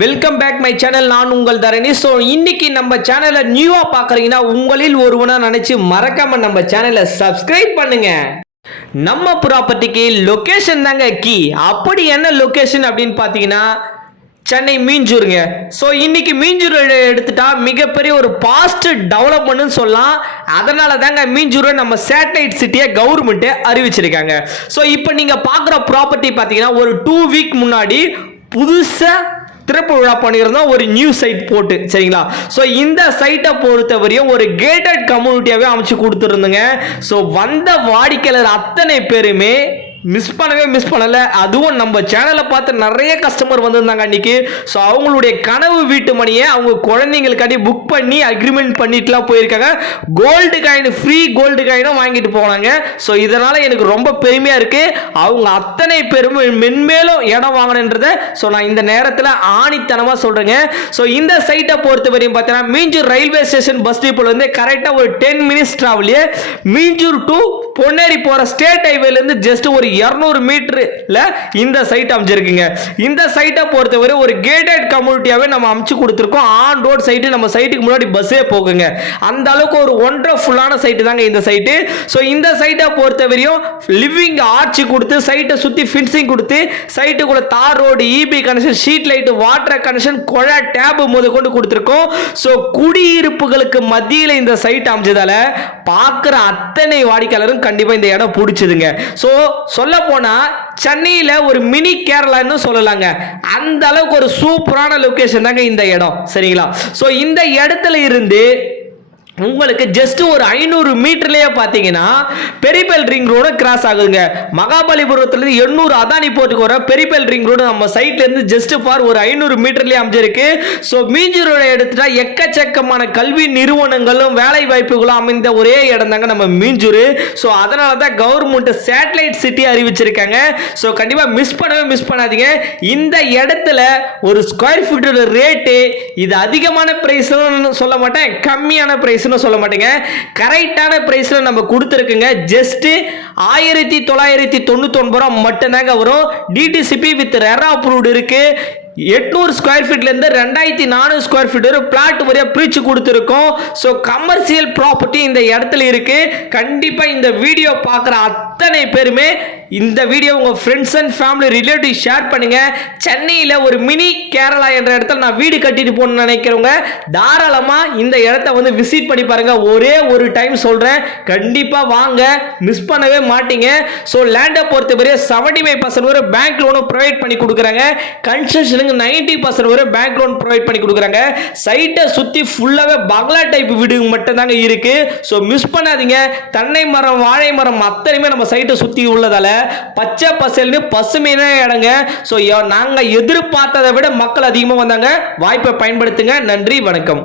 Welcome back my channel. நான் உங்கள் தரணி. So இன்னைக்கு நம்ம சேனலை நியூவாக பார்க்குறீங்கன்னா உங்களில் ஒருவனா நினச்சி மறக்காம நம்ம சேனலை சப்ஸ்கிரைப் பண்ணுங்க. நம்ம ப்ராப்பர்ட்டிக்கு லொக்கேஷன் தாங்க கீ. அப்படி என்ன லொக்கேஷன் அப்படின்னு பார்த்தீங்கன்னா சென்னை மீஞ்சூருங்க. ஸோ இன்னைக்கு மீஞ்சூர் எடுத்துட்டா மிகப்பெரிய ஒரு பாஸ்ட் டெவலப்மெண்ட்னு சொல்லலாம். அதனால தாங்க மீஞ்சூரை நம்ம சேட்டலைட் சிட்டியை கவர்மெண்ட்டே அறிவிச்சிருக்காங்க. ஸோ இப்போ நீங்கள் பார்க்குற ப்ராப்பர்ட்டி பார்த்தீங்கன்னா ஒரு 2 வீக் முன்னாடி புதுசாக திறப்பு விழா பண்ணியிருந்தோம் ஒரு நியூ சைட் போட்டு, சரிங்களா? ஸோ இந்த சைட்டை பொறுத்தவரையும் ஒரு கேட்டட் கம்யூனிட்டியாகவே அமைச்சு கொடுத்துருந்தோங்க. ஸோ வந்த வாடிக்கையாளர் அத்தனை பேருமே மிஸ் பண்ணலை. அதுவும் நம்ம சேனலை பார்த்து நிறைய கஸ்டமர் வந்திருந்தாங்க அன்றைக்கி. ஸோ அவங்களுடைய கனவு வீட்டு மணியை அவங்க குழந்தைங்களுக்காண்டி புக் பண்ணி அக்ரிமெண்ட் பண்ணிட்டுலாம் போயிருக்காங்க. கோல்டு காயின், ஃப்ரீ கோல்டு காயினும் வாங்கிட்டு போனாங்க. ஸோ இதனால் எனக்கு ரொம்ப பெருமையாக இருக்குது. அவங்க அத்தனை பேரும் மென்மேலும் இடம் வாங்கினன்றதை ஸோ நான் இந்த நேரத்தில் ஆணித்தனமாக சொல்கிறேங்க. ஸோ இந்த சைட்டை பொறுத்த வரையும் பார்த்தீங்கன்னா மீஞ்சூர் ரயில்வே ஸ்டேஷன் பஸ் டிப்போல வந்து கரெக்டாக ஒரு 10 மினிட்ஸ் ட்ராவலே மீஞ்சூர் டு பொன்னேரி போகிற ஸ்டேட் ஹைவேலேருந்து ஜஸ்ட் ஒரு 200 மீட்டர்ல இந்த சைட் அமைச்சிருக்குங்க. இந்த சைட்டை பொறுத்தவரை ஒரு கேட்டட் கம்யூனிட்டியாவே நம்ம அமைச்சு கொடுத்துருக்கோம். ஆன் ரோட் சைட்டு, நம்ம சைட்டுக்கு முன்னாடி பஸ்ஸே போகுங்க. அந்த அளவுக்கு ஒரு ஒண்டர்ஃபுல்லான சைட்டு தாங்க இந்த சைட்டு. ஸோ இந்த சைட்டை பொறுத்தவரையும் லிவிங் ஆர்ச் கொடுத்து சைட்டை சுற்றி ஃபின்சிங் கொடுத்து சைட்டுக்குள்ள தார் road, EB connection, sheet light, water connection, குழா டேப் முதல் கொண்டு கொடுத்துருக்கோம். ஸோ குடியிருப்புகளுக்கு மத்தியில் இந்த சைட் அமைச்சதால பார்க்குற அத்தனை வாடிக்கையாளரும் கண்டிப்பாக இந்த இடம் பிடிச்சதுங்க. ஸோ சொல்ல போனா சென்னையில் ஒரு மினி கேரளான்னு சொல்லலாங்க. அந்த அளவுக்கு ஒரு சூப்பரான லொகேஷன் தாங்க இந்த இடம், சரிங்களா? ஸோ இந்த இடத்துல இருந்து உங்களுக்கு ஜஸ்ட் ஒரு 500 மீட்டர்லயே பார்த்தீங்கன்னா பெரிபெல் ரிங் ரோடு கிராஸ் ஆகுதுங்க. மகாபலிபுரத்துலேருந்து 800 அதானி போர்ட்டுக்கு வர பெரிபெல் ரிங் ரோடு நம்ம சைட்லேருந்து ஜஸ்ட் ஃபார் ஒரு 500 மீட்டர்லேயே அமைஞ்சிருக்கு. ஸோ மீஞ்சூரோட எடுத்துட்டா எக்கச்சக்கமான கல்வி நிறுவனங்களும் வேலை வாய்ப்புகளும் அமைந்த ஒரே இடம் தாங்க நம்ம மீஞ்சூர். ஸோ அதனால தான் கவர்மெண்ட் சேட்டலைட் சிட்டி அறிவிச்சிருக்காங்க. ஸோ கண்டிப்பாக மிஸ் பண்ணாதீங்க. இந்த இடத்துல ஒரு ஸ்கொயர் ஃபீட்டோட ரேட்டு இது அதிகமான பிரைஸ்னு சொல்ல மாட்டேன், கம்மியான பிரைஸ் சொல்ல மாட்டேங்க, கரெக்டான பிரைஸ்ல நம்ம கொடுத்துருக்குங்க. ஜஸ்ட் 1999 ரூபாய் மட்டும் தாங்க வரும். டிடிசிபி வித் ரெரா அப்ரூவ்ட் இருக்கு. 800 ஸ்கொயர் ஃபீட்ல இருந்து 2400 ஸ்கொயர் ஃபீட் ஒரு பிளாட் வரையா பிரிச்சு கொடுத்துருக்கோம். ஸோ கமர்ஷியல் ப்ராப்பர்ட்டி இந்த இடத்துல இருக்கு. கண்டிப்பா இந்த வீடியோ பார்க்குற அத்தனை பேருமே இந்த வீடியோ உங்க friends and family relative share பண்ணுங்க. சென்னையில் ஒரு மினி கேரளா என்ற இடத்துல நான் வீடு கட்டிட்டு போகணும்னு நினைக்கிறவங்க தாராளமா இந்த இடத்த வந்து விசிட் பண்ணி பாருங்க. ஒரே ஒரு டைம் சொல்றேன், கண்டிப்பா வாங்க, மிஸ் பண்ணவே மாட்டீங்க. ஸோ லேண்டை பொறுத்தவரை 75% வரை பேங்க் லோனும் ப்ரொவைட் பண்ணி கொடுக்குறாங்க. கன்ஸ்ட்ரக்ஷன் 90% வரை பேங்க் லோன் ப்ரொவைட் பண்ணி கொடுக்குறாங்க. சைட்டை சுற்றி ஃபுல்லாகவே பங்களா டைப் வீடு மட்டும் தாங்க இருக்கு. ஸோ மிஸ் பண்ணாதீங்க. தென்னை மரம், வாழை மரம் அத்தனையுமே நம்ம சைட்டை சுற்றி உள்ளதால பச்சை பசல்னு பசுமையான இடங்க. ஸோ நாங்கள் எதிர்பார்த்ததை விட மக்கள் அதிகமாக வந்தாங்க. வாய்ப்பை பயன்படுத்துங்க. நன்றி, வணக்கம்.